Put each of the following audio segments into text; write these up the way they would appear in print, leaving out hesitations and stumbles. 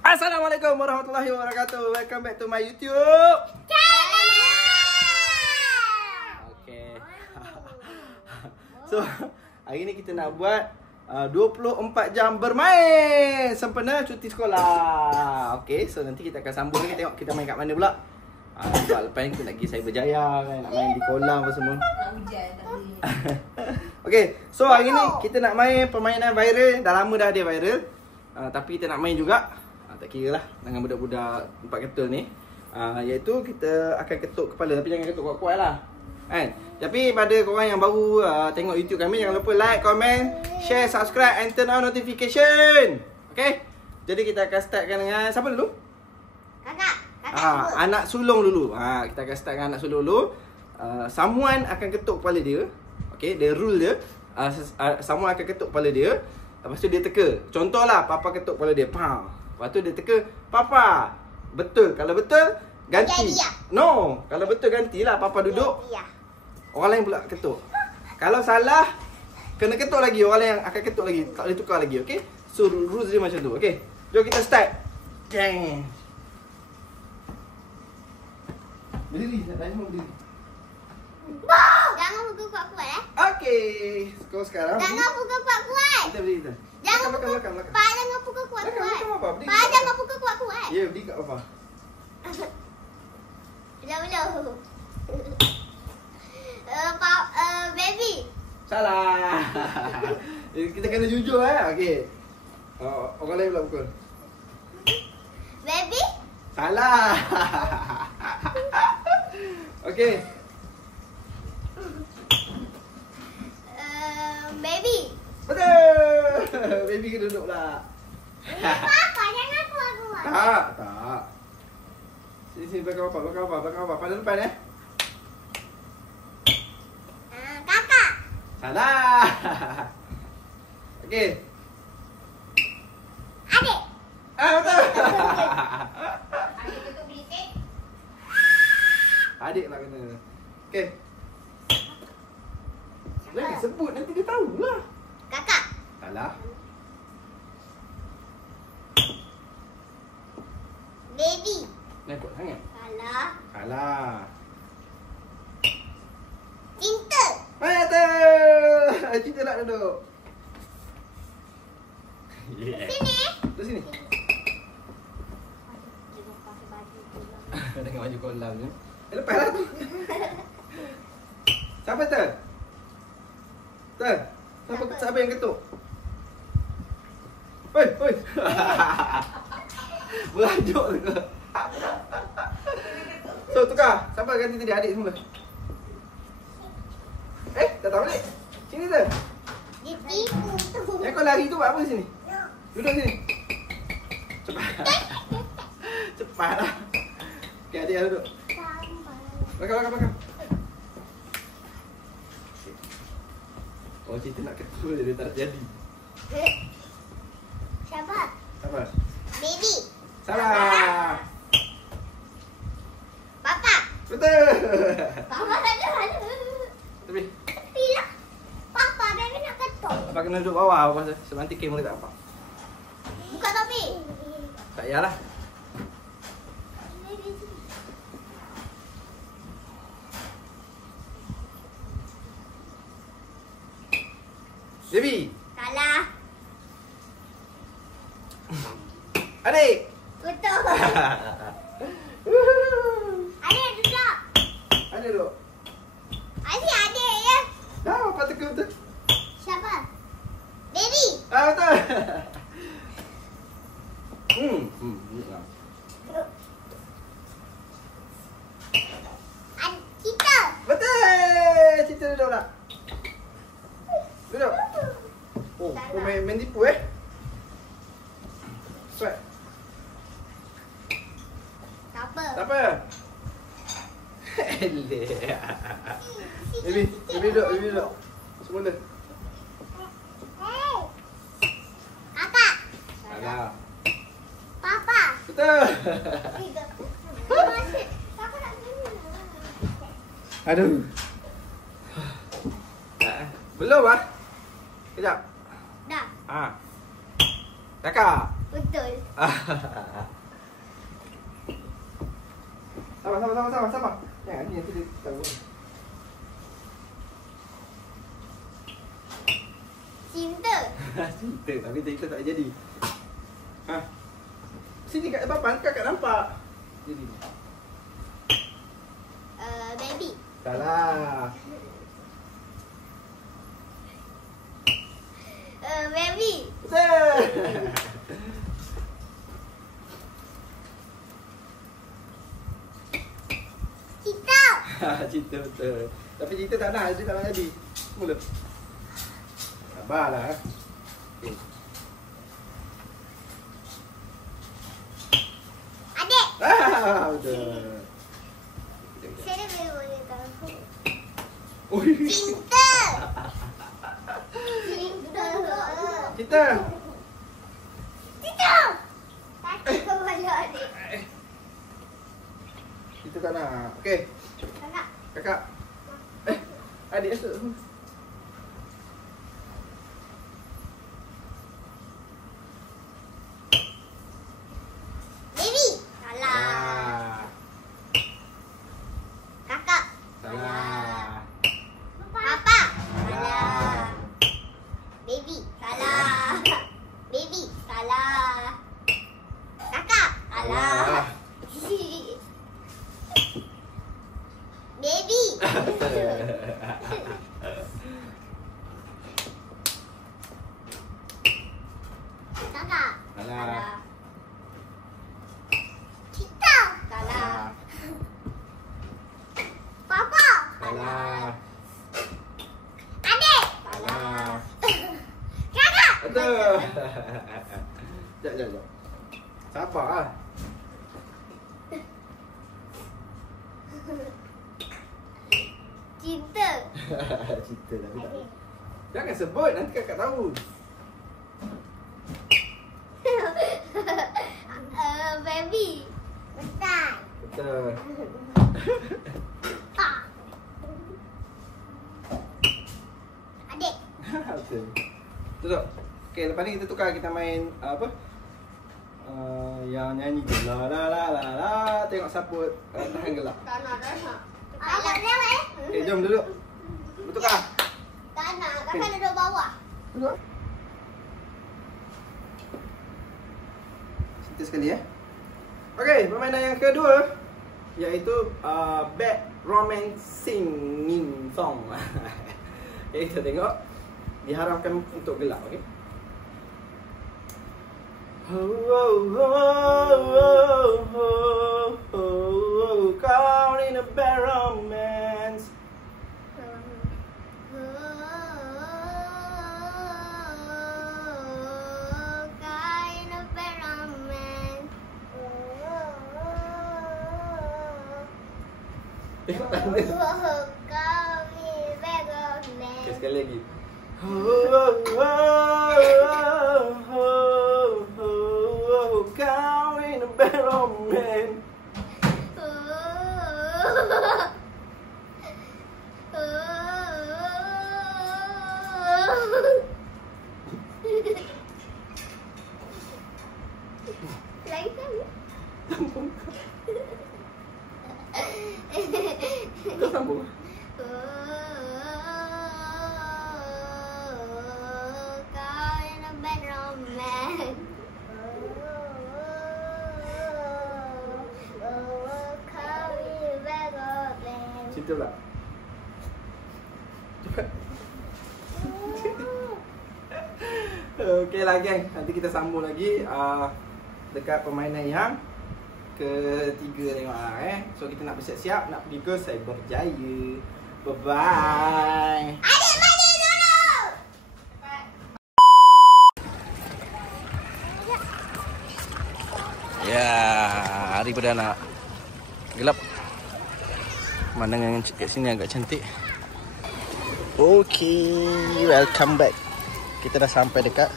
Assalamualaikum warahmatullahi wabarakatuh. Welcome back to my YouTube channel. Okay. So, hari ni kita nak buat 24 jam bermain sempena cuti sekolah. Okay, so nanti kita akan sambung ni. Tengok kita main kat mana pula. Sebab lepas ni kita nak pergi Cyberjaya kan, nak main di kolam apa semua. Okay, so hari ni kita nak main permainan viral. Dah lama dah dia viral, tapi kita nak main juga. Tak kira lah dengan budak-budak empat ketul ni. Iaitu kita akan ketuk kepala, tapi jangan ketuk kuat-kuat lah kan. Tapi pada korang yang baru tengok YouTube kami, jangan lupa like, comment, share, subscribe and turn on notification. Okay, jadi kita akan startkan dengan siapa dulu? Kakak. Anak sulung dulu. Kita akan start dengan anak sulung dulu. Someone akan ketuk kepala dia. Okay, the rule dia, someone akan ketuk kepala dia. Lepas tu dia teka. Contohlah Papa ketuk kepala dia. Pam. Lepas tu dia teka, Papa. Betul. Kalau betul, ganti. No, kalau betul gantilah. Papa duduk. Orang lain pula ketuk. Kalau salah, kena ketuk lagi. Orang lain yang akan ketuk lagi. Tak boleh tukar lagi. Okay, so rules dia macam tu. Okay, jom kita start. Gang. Berdiri, nak tanya semua berdiri. Jangan pukul kuat-kuat Okay, kau sekarang Jangan pukul kuat-kuat. kita berdiri kita. Jangan pukul. Belakang. Pak jangan pukul kuat-kuat. Belakang apa? Berdiri. Pak jangan pukul kuat-kuat. Ya, berdiri kat Papa. Belum. Baby. Salah. Kita kena jujur Okay. Orang lain pula pukul. Baby. Salah. Okay. Baby. Betul. Baby kena duduk pula. Papa jangan kuat-kuat. Tak. Sini belakang Papa. Pada depan Kakak. Salah. Okay. Adik. Betul. Adik ketuk berisik. Adik lah kena. Okay. Jangan sebut, nanti dia tahulah. Kakak. Salah. Baby. Nakut sangat. Salah. Salah. Cinta. Betul. Cinta nak duduk. Sini. Terus sini. Dengan baju kolam ni. Lepas lah tu. Siapa tu? Siapa yang ketuk? Hoi. Berajuk tu. So tukar. Siapa ganti tadi? Adik semula. Dah tahu balik. Sini tu. Dia tipu tu. Yang kau lari tu buat apa sini? Duduk sini. Cepat lah. Okay, adik dah duduk. Belakang. Oh, cerita nak ketul dia tak jadi. Siapa? Baby. Salah. Papa. Betul. Papa tak ada. Tapi Bila? Papa, baby nak ketuk. Papa kena duduk bawah pasal sebab nanti kamera tak nampak. Buka topi. Tak payahlah. Baby. Salah. Adik. Betul. Adik duduk. Adik duduk. Adik ya. Dah, Papa teka betul. Siapa? Baby. Betul. Kita. Betul. Cerita duduk tak? Duduk. Oh, kau main tipu Sweat. Tak apa. Tak apa. Baby duduk. Semua tu. Kakak. Salah. Papa. Betul. Papa nak gini. Aduh. Belum ah. Kejap. Dah. Kakak. Betul. Sabar. Jangan ni nanti dia tahu. Cinta. Cinta, tapi cerita tak jadi. Ha. Sini kat papan, kakak nampak. Jadi. Baby. Salah. Baby. Betul. Cinta. Cinta betul. Tapi cerita tak nak, dia tak nak jadi. Mula. Sabarlah. Okay. Adik. Betul. Saya boleh tahu. Ui. Cinta. Cinta. Cinta. Takut kepala adik. Kita tak nak. Okey. Kakak. Kakak. Adik esok. Baby. Salah. Kakak. Salah. Papa. Salah. Baby. Salah. Baby. Salah. Kakak. Salah. Baby. Kakak. Salah. Cinta. Salah. Papa. Salah. Adik. Salah. Kakak. Betul. Sekejap. Sabar ah. Cinta. Cerita tapi tak. Jangan sebut, nanti kakak tahu. Baby. Betul. Betul. Pa. Adik. Betul. Duduk. Okey, lepas ni kita tukar, kita main apa? Yang nyanyi la la la la la, tengok siapa tahan gelap. Tak nak. Awak lewat eh? Okey, jom duduk. Bertukar. Tak nak. Kakak duduk bawah. Duduk. Cerita sekali Okey, permainan yang kedua iaitu bad romance singing song. Okay, kita tengok. Diharapkan untuk gelap, okey. Caught in a bad romance. Tengok tanda. Okay, sekali lagi. Kau in a bad romance. Lagi sekali. Kau sambung. Cerita pula. Cepat. Okey lah geng, nanti kita sambung lagi dekat permainan yang ketiga tengok So kita nak bersiap-siap nak pergi ke Cyberjaya. Bye bye. Adik mandi dulu. Ya, hari perdana gelap. Pemandangan kat sini agak cantik. Okay, welcome back. Kita dah sampai dekat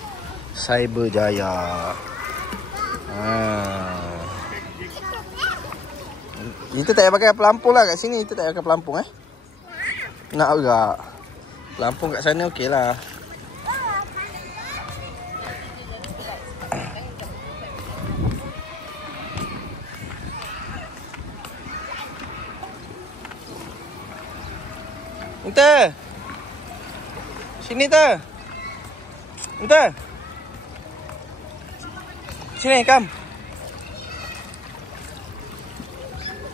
Cyberjaya. Kita tak payah pakai pelampung lah kat sini. Kita tak payah pakai pelampung Nak juga. Pelampung kat sana okey lah. Ente. Sini tu. Ente. Sini, kam.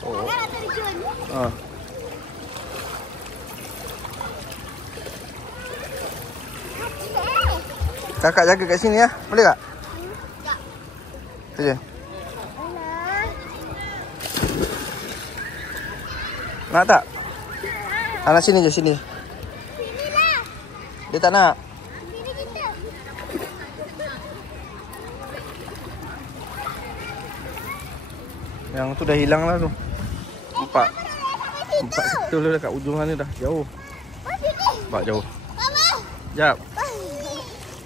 Oh. Ah. Kakak jaga kat sini ya. Boleh tak? Tak. Tu je. Nak tak? Anak sini je, sini. Sinilah. Dia tak nak. Sini kita. Yang tu dah hilang lah tu. Nampak? Situ. Nampak ketul dia kat ujung sana dah. Jauh. Sini. Nampak jauh. Mama. Sekejap.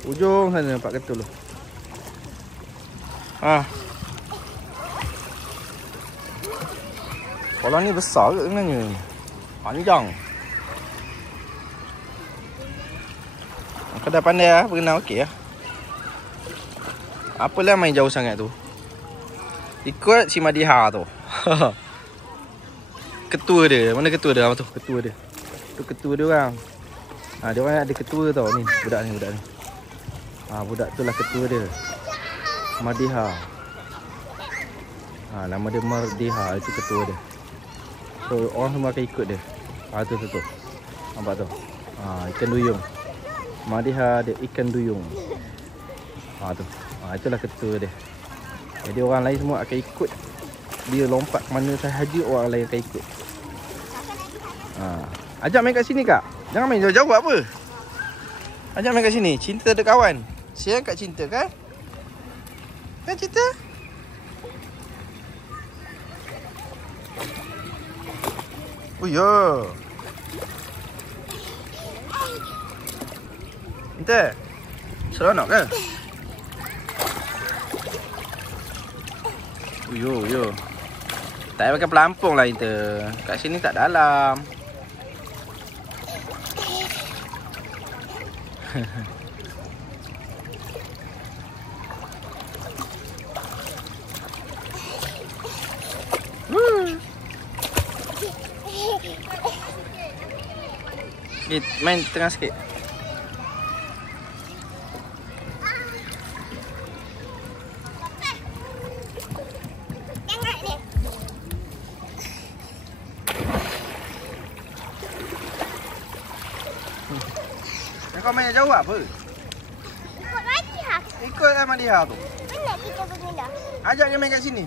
Ujung sana nampak ketul tu. Ah. Kolam ni besar ke sebenarnya? Panjang. Kau dah pandai lah, berenang okey lah. Apalah main jauh sangat tu. Ikut si Madiha tu. Ketua dia, mana ketua dia? Tu ketua dia. Tu ketua dia orang. Ha, dia orang ada ketua tau ni, budak ni. Ha, budak tu lah ketua dia. Madiha. Ha, nama dia Madiha, itu ketua dia. So orang semua akan ikut dia. Ha, tu. Nampak tu. Ha, ikan duyung. Madiha dia ikan duyung. Ha, tu. Ha, itulah ketua dia. Jadi orang lain semua akan ikut. Dia lompat mana sahaja orang lain akan ikut. Ha, ajak main kat sini kak. Jangan main jauh-jauh apa. Ajak main kat sini. Cinta ada kawan. Siang kat Cinta kan? Kan Cinta? Oh ya. Cinta. Seronok ke? Oh yo. Tak payah pakai pelampung lah Cinta. Kat sini tak dalam. Main tengah sikit. Tengok ni. Kau main jauh apa? Ikut Madiha. Ikutlah Madiha tu. Mana kita berguna? Ajak dia main kat sini.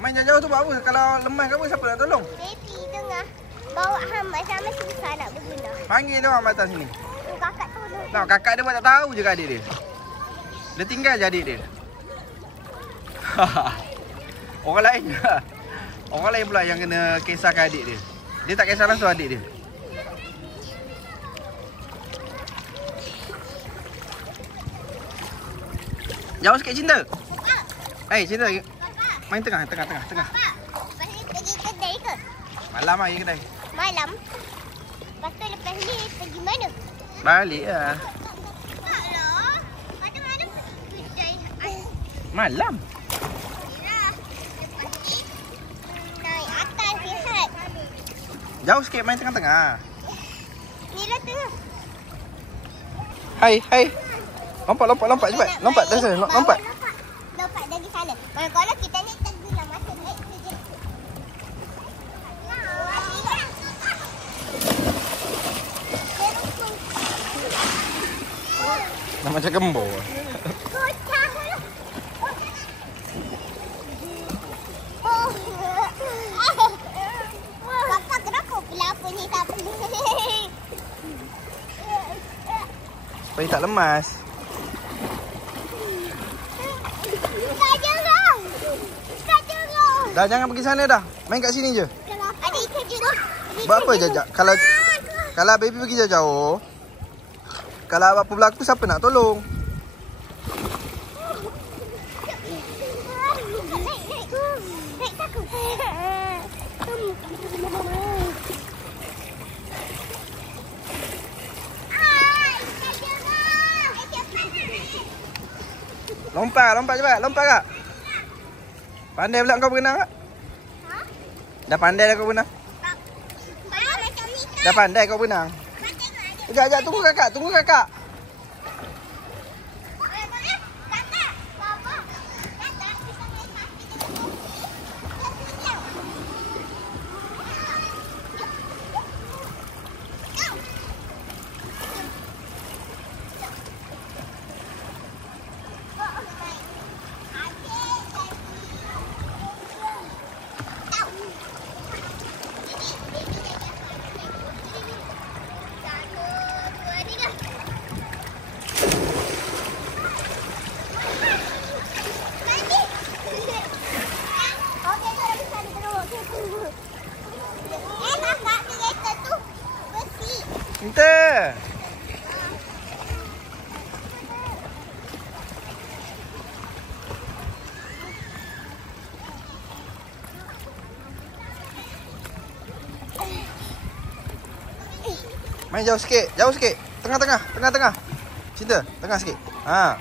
Main jauh-jauh tu buat apa? Kalau lemah ke apa, siapa nak tolong? Baby tengah bawa hamba sama susah nak berguna. Panggil dia orang atas sini. Kakak tolong. Tahu kakak dia pun tak tahu je kat adik dia. Dia tinggal je adik dia. Orang lain je. Orang lain pula yang kena kisahkan adik dia. Dia tak kisah langsung adik dia. Jauh sikit Cinta. Eh Cinta. Main tengah. Pak, pasal pergi kedai ke? Malam lah pergi kedai. Malam. Lepas tu lepas ni pergi mana? Balik lah. Taklah. Pada malam pergi kedai. Malam? Yalah. Lepas ni naik atas sihat. Jauh sikit main tengah-tengah. Ni lah tengah. Hai. Lompat cepat. Lompat dari sana. Lompat. Lompat dari sana. Kalau kita ni tergila masa naik saja. Dah macam gembor. Kakak kenapa pula apa ni tak boleh? Supaya tak lemas. Tak jerang. Dah jangan pergi sana dah. Main kat sini je. Ada ikan jerang. Buat apa jajak? Kalau baby pergi jauh-jauh, kalau apa berlaku siapa nak tolong? Naik takut. Lompat cepat. Lompat kak. Pandai pula kau berenang kak? Ha? Dah pandai dah kau berenang? Macam ni Dah pandai kau berenang. Sekejap, tunggu kakak, tunggu kakak. Cinta. Main jauh sikit, jauh sikit. Tengah-tengah, tengah-tengah. Cinta, tengah sikit. Ha.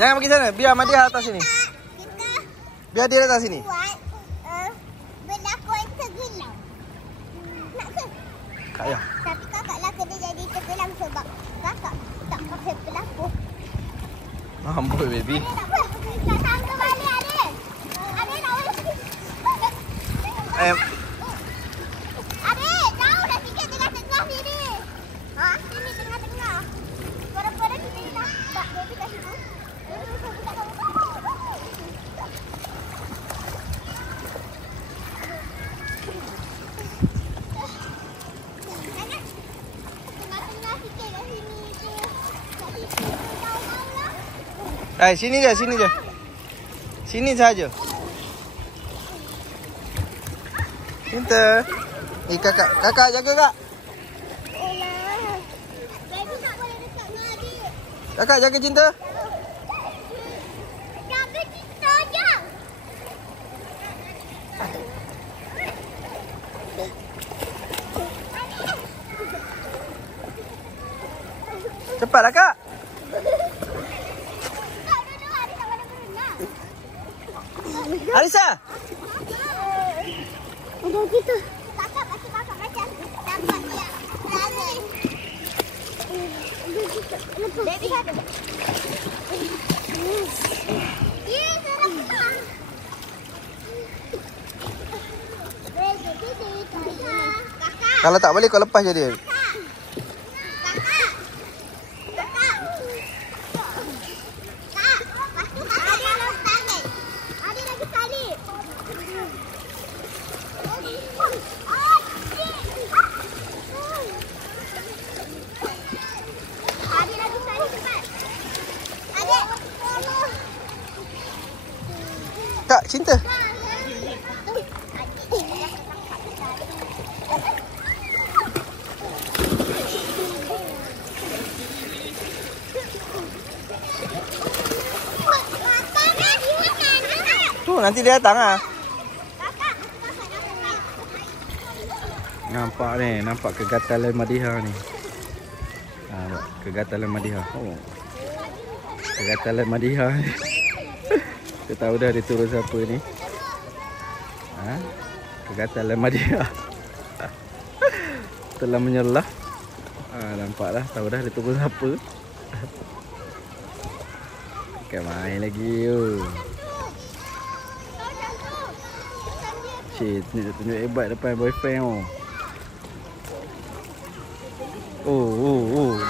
Jangan pergi sana, biar Madiha atas sini. Biar dia atas sini. Berlakon tenggelam. Nak ke? Kak ya. Tapi kakak lah kena jadi tenggelam sebab kakak tak pakai pelapur. Amboi baby. Adik tak boleh pergi tangga balik adik. Adik tak boleh pergi. Adik, jauh dah sikit tengah-tengah sini. Ha? Sini tengah-tengah. Pada-pada kita ni tak baby kat situ. Sini je, sini je. Sini saja. Cinta. Kakak jaga kak. Baby tak boleh dekat dengan adik. Kakak jaga Cinta. Jaga kita je. Cepatlah kak. Alisa. Udah gitu. Kakak pasti kakak macam dapat dia. Berani. Udah gitu. Lepas. Baby satu. Iya, serap. Kakak. Kalau tak boleh kau lepas je dia. Kak, Cinta. Nanti dia datang ah. Nampak ni, nampak kegatalan Madiha ni. Kegatalan Madiha. Oh. Kegatalan Madiha ni. Kita tahu dah dia turun siapa ni. Kegatalan Madiha. Telah menyerlah. Nampaklah, tahu dah dia turun siapa. Bukan main lagi. Tunjuk hebat depan boyfriend. Oh.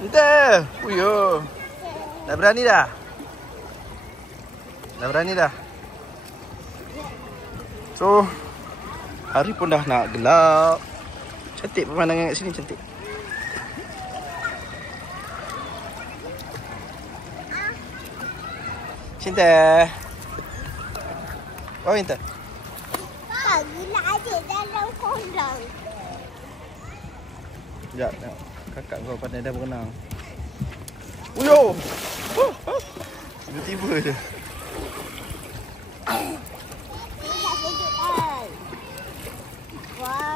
Entah. Uyo. Dah berani dah. Dah berani dah. So, Hari pun dah nak gelap. Cantik pemandangan kat sini, cantik. Cinta. Apa minta? Gelap adik dalam kolam. Sekejap, tengok. Kakak kau pandai dah berenang. Uyo! Tiba-tiba je. Wah.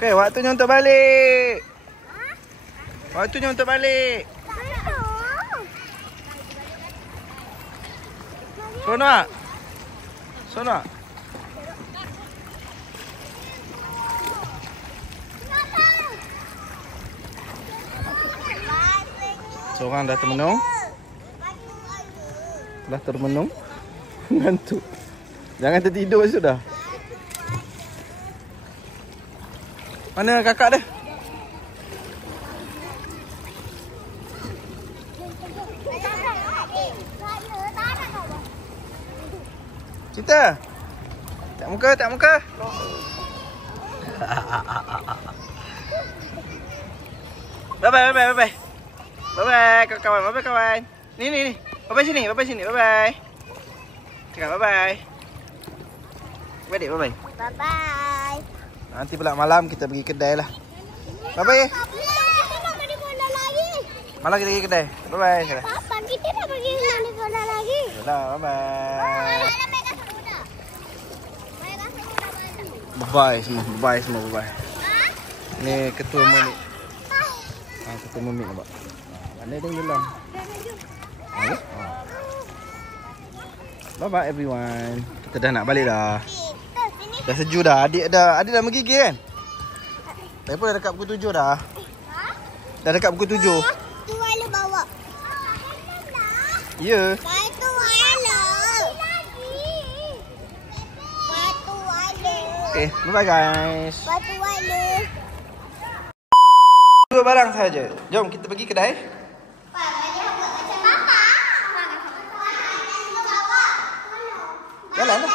Okay, waktunya untuk balik. Waktunya untuk balik. Sonok. Sonok. Seorang dah termenung. Telah termenung. Ngantuk. Jangan tertidur sudah. Mana kakak dia? Kita. Tak muka, tak muka. Bye bye, bye bye, bye bye. Bye bye kawan, bye bye kawan. Ni. Bye bye sini, bye bye. Cakap bye bye. Bye bye. Bye bye. Nanti pula malam kita pergi kedai lah. Bye bye. Kita nak pergi kolam lagi. Malam kita pergi kedai. Bye bye. Papa, kita nak pergi kolam lagi. Yalah, bye bye. Mana mereka sudah? Mereka sudah mana? Bye bye semua, bye bye. Ni ketua Mumik. Ketua Mumik nampak. Mana dia dalam? Ada? Bye bye everyone. Kita dah nak balik dah. Dah sejuk dah. Adik dah menggigil kan? Saya pun dah dekat pukul 7 dah. Dah dekat pukul 7. Tu Wala bawa. Ya. Batu Wala. Batu Wala. Okay, bye bye guys. Batu Wala. 2 barang saja. Jom kita pergi kedai. Jalan lah.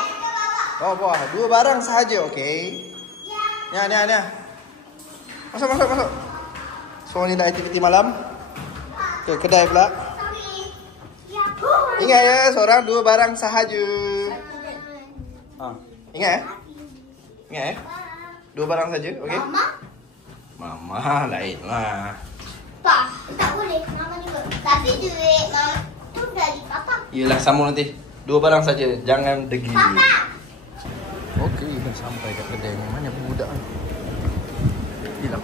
Bawah. 2 barang sahaja, okey. Ni. Masuk. So ni dah aktiviti malam. Okey, kedai pula. Ingat ya, seorang 2 barang sahaja. Ingat ya. 2 barang saja, okey? Mama lain lah. Pak, tak boleh. Mama juga. Tapi duit Mama tu dari Papa. Yelah, sambung nanti. 2 barang saja, jangan degil. Papa. Okey, dah sampai kat kedai ni. Mana budak ni? Hilang.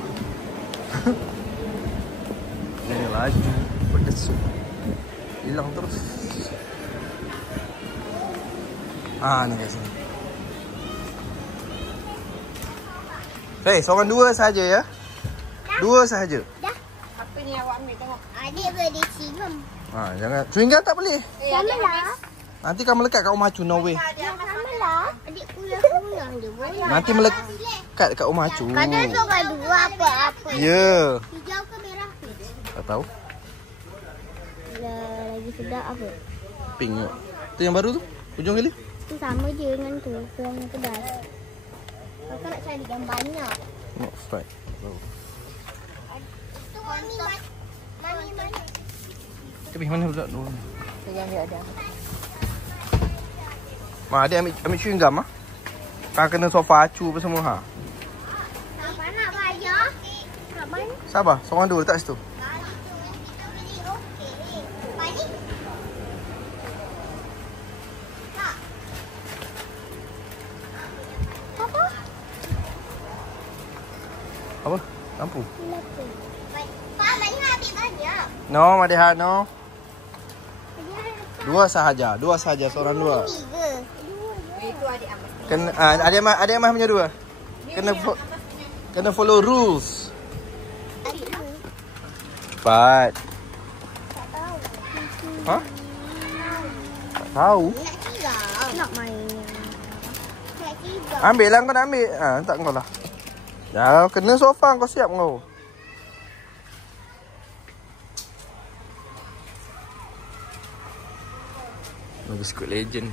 Ni laju, berdesuk. Hilang terus. Ni kat sini. Hei, seorang 2 saja ya. 2 sahaja. Dah. Apa ni awak ambil tengok. Adik boleh cium. Jangan. Chewing-gum tak boleh. Sama lah. Nanti kamu melekat kat rumah Acu, no way. Sama lah. Adik pulang je boleh. Nanti melekat kat rumah Acu. Kadang seorang 2 apa-apa. Ya. Hijau ke merah? Tak tahu. Lagi sedap apa? Pink je. Tu yang baru tu? Hujung kali? Tu sama je dengan tu. Yang pedas. Kakak nak cari yang banyak. Not fried. Oh. Tu mami mana? Tapi mana budak tu? Yang dia ada. Mak, adik ambil chewing gum ah. Kan kena sofa Acu apa semua ha. Apa nak bayar? Kat mana? Sabar, seorang 2 letak situ. Kita beli okey. Pani? Tak. Apa? Apa? Lampu. Pak, mana ambil banyak? No, Madiha, no. 2 sahaja, seorang 2. 3. Itu adik Amas. Kena adik Amah punya 2. Kena follow rules. 4. Tak tahu. Ha? Tak tahu. Nak kira. Nak main. Nak kira. Ambil lah, kau nak ambil. Tak kau lah. Dah kena sofa, kau siap kau. Biskut legend.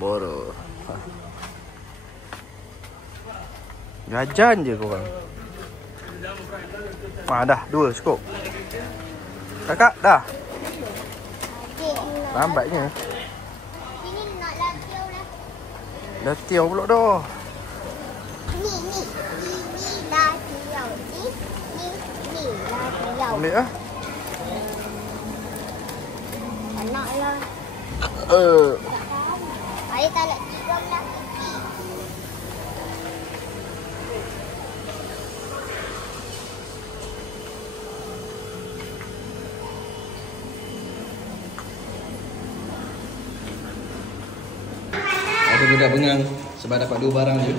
Boro. Jajan je korang. Dah, 2 cukup. Kakak, dah. Lambatnya. Ini nak latiau dah. Latiau pula dah. Ni latiau. Ni latiau. Ambil lah. Nak lah. Saya tak nak tiram lah. Ada budak bengang sebab dapat 2 barang je.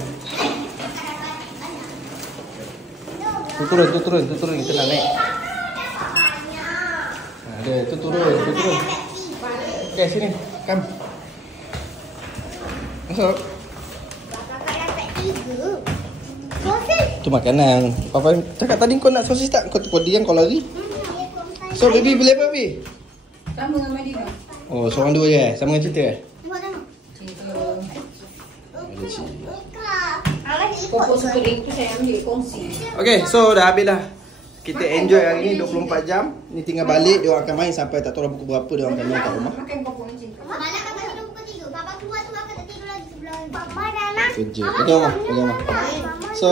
Tu turun kita nak naik. Ada tu turun. Okey sini. Come. Masuk. Kakak dapat 3. Sosis. Tu makanan. Papa cakap tadi kau nak sosis tak? Kau diam kau lari. So baby boleh apa baby? Sama dengan Madina. Oh, seorang 2 je sama dengan cerita Pokok kering tu saya ambil kongsi. Okay, so dah habis dah. Kita enjoy hari ni 24 jam. Ni tinggal balik, dia orang akan main sampai tak tahu dah pukul berapa dia orang akan main kat rumah. Makan pokok macam tu. Malam kakak tidur pukul 3. Papa keluar tu kakak tak tidur lagi sebelah. Papa dah nak. Kerja. Pergi rumah. So,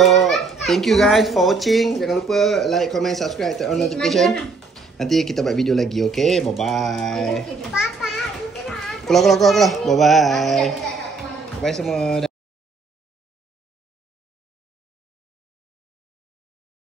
thank you guys for watching. Jangan lupa like, comment, subscribe, turn on notification. Nanti kita buat video lagi, okay? Bye-bye. Papa, kita nak. Keluar. Bye-bye. Bye semua.